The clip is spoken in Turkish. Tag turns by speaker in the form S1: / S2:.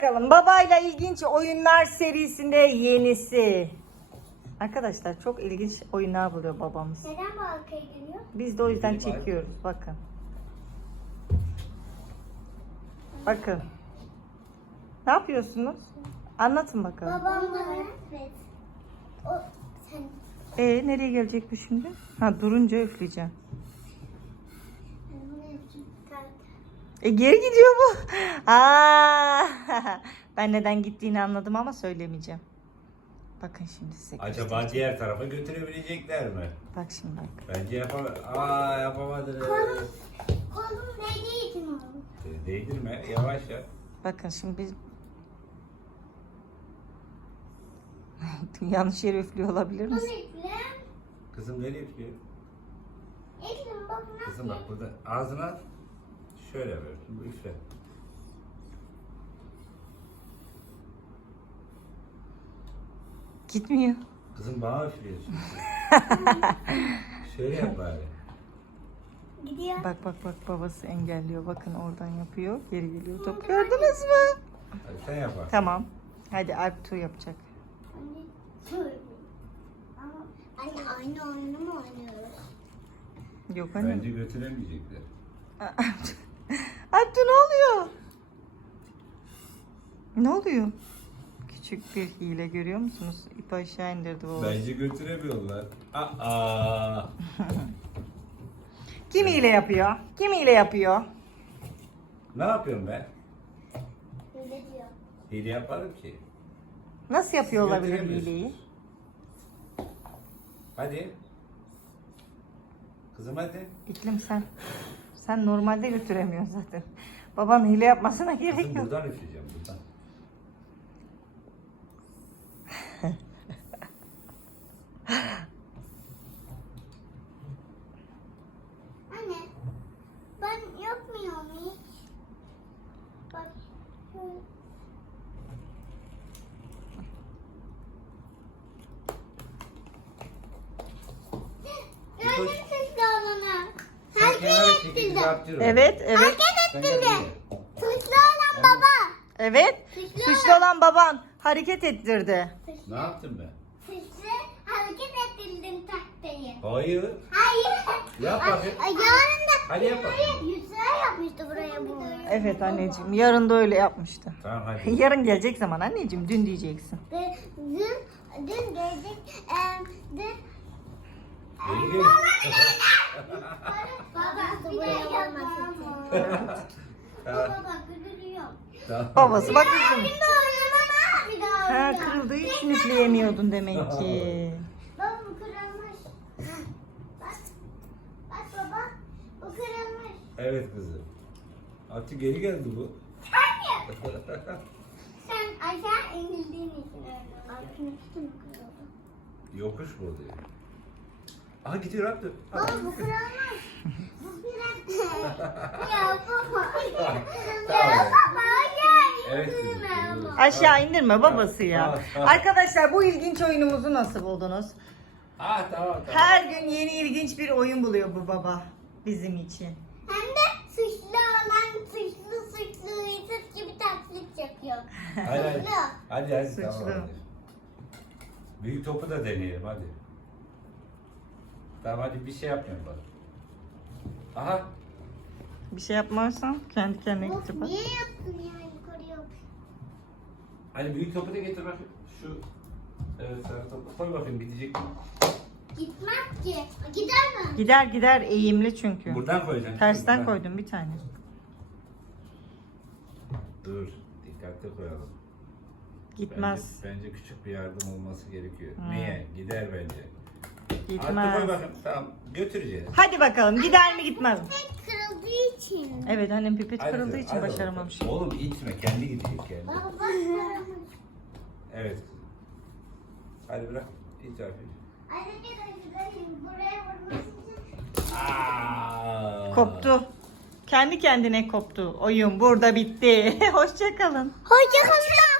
S1: Bakalım babayla ilginç oyunlar serisinde yenisi. Arkadaşlar çok ilginç oyunlar buluyor babamız.
S2: Neden bu arkaya geliyor?
S1: Biz de o yüzden çekiyoruz. Bakın. Bakın. Ne yapıyorsunuz? Anlatın bakalım.
S2: Babam da evet. O sen.
S1: Nereye gelecek bu şimdi? Ha, durunca üfleyeceğim. Geri gidiyor bu. Ben neden gittiğini anladım ama söylemeyeceğim. Bakın şimdi size
S3: Acaba
S1: göstereceğim.
S3: diğer tarafa götürebilecekler mi?
S1: Bak şimdi bak.
S3: Bence yapamadınız.
S2: Kolum değdiği için oldu.
S3: Değdirme, yavaş yap.
S1: Bakın şimdi biz yanlış yere üflüyor olabilir
S2: Bunu
S1: misin?
S2: ekle.
S3: Kızım nereye yapıyor?
S2: Ekle bak nasıl.
S3: Kızım bak burada ağzına şöyle ver. Bu üfle.
S1: Gitmiyor.
S3: Kızım bana üflüyorsun. Şöyle yap bari.
S2: Gidiyor.
S1: Bak babası engelliyor. Bakın oradan yapıyor. Geri geliyor top. Gördünüz mü?
S3: Hadi sen yap bak.
S1: Tamam. Hadi Alp Tu yapacak.
S2: Anne. Şöyle. Ama anne aynı oyunu mu oynuyoruz?
S1: Yok anne.
S3: Bence götüremeyecekler.
S1: Alp Tu ne oluyor? Ne oluyor? Küçük bir hile görüyor musunuz? İpi aşağı indirdi baba.
S3: Bence götüremiyorlar. Aa.
S1: Kim hile yapıyor? Kim hile yapıyor?
S3: Ne yapıyorum ben?
S2: Öyle diyor.
S3: Hile yaparım ki.
S1: Nasıl yapıyor olabilir
S3: Götüremiyorsunuz.
S1: hileyi?
S3: Hadi. Kızım hadi.
S1: İklim sen normalde götüremiyorsun zaten. Baban hile yapmasına gerek
S3: Kızım
S1: yok.
S3: buradan üfleyeceğim buradan.
S2: Anne. Ben yapmıyorum hiç. Bak. Şöyle. Gördün mü sesli olanı? Hareket ettirdi.
S1: Evet.
S3: Sen gel buraya.
S2: Suçlu olan baba.
S1: Evet.
S2: Suçlu
S1: Suçlu olan baban hareket ettirdi.
S3: Ne yaptım ben?
S2: Suçlu hareket ettirdim tahtayı.
S3: Hayır.
S2: Hayır.
S3: Yap bakayım.
S2: Yarın da
S3: Hadi yap bakayım.
S2: yüzler yapmıştı buraya bu.
S1: Evet anneciğim. Yarın da öyle yapmıştı.
S3: Tamam hadi.
S1: Yarın gelecek zaman anneciğim dün diyeceksin.
S2: Dün gelecek. Dün
S3: İyi.
S2: baba buraya yapmasın. Baba bak gülüyor.
S3: Tamam.
S1: Babası bak kızım.
S2: Şimdi oynamam bir daha
S1: Ha,
S2: oynayacağım.
S1: kırıldığı için üfleyemiyordun demek ki.
S2: Baba bu kırılmış. Bak. Bak baba. Bu kırılmış.
S3: Evet kızım. Artık geri geldi bu.
S2: Hayır. Sen aşağı inildiğin için öyle. Altını tutun kırıldı.
S3: Yokuş bu oluyor. Aha gidiyor Abdü.
S2: Baba bu kırılmış. Bu biraz... Ya baba. Ya baba aşağı
S3: Evet,
S2: indirme
S3: kızım,
S2: ama.
S1: Aşağı indirme babası ya.
S3: Tamam.
S1: Arkadaşlar bu ilginç oyunumuzu nasıl buldunuz?
S3: Tamam.
S1: Her gün yeni ilginç bir oyun buluyor bu baba bizim için.
S2: Hem de suçlu olan suçlu hırsız gibi taklit yapıyor.
S3: Hadi.
S2: Suçlu.
S3: Hadi
S1: Suçlu.
S3: tamam hadi. Büyük topu da deneyelim hadi. Tamam hadi bir şey yapmayalım bak. Aha.
S1: Bir şey yapmazsan kendi kendine gitti bak.
S2: Niye yaptın ya yukarıya?
S3: Hadi büyük topu da getir bakayım. Şu evet sarı topu koy bakayım gidecek mi?
S2: Gitmez ki. Gider mi?
S1: Gider eğimli çünkü.
S3: Buradan koyacaksın.
S1: Tersten
S3: Buradan.
S1: koydum bir tane.
S3: Dur. Dikkatli koyalım.
S1: Gitmez.
S3: Bence küçük bir yardım olması gerekiyor.
S1: Hmm.
S3: Niye? Gider bence. Artık koy
S1: Gitmez.
S3: bakayım. Tamam. Götüreceğiz.
S1: Hadi bakalım gider mi gitmez mi?
S2: Pipet kırıldığı için.
S1: Evet annem pipet
S3: Hadi
S1: kırıldığı
S3: kızım,
S1: için
S3: hadi
S1: başaramamış.
S3: bakalım. Oğlum itme. Kendi gidecek kendi.
S2: Baba kırılmış.
S3: Evet. Hadi bırak. İt hafif.
S2: Arkadaşlar buraya vurması için.
S3: Aa.
S1: Koptu. Kendi kendine koptu. Oyun burada bitti. Hoşça kalın.
S2: Hoşçakalın.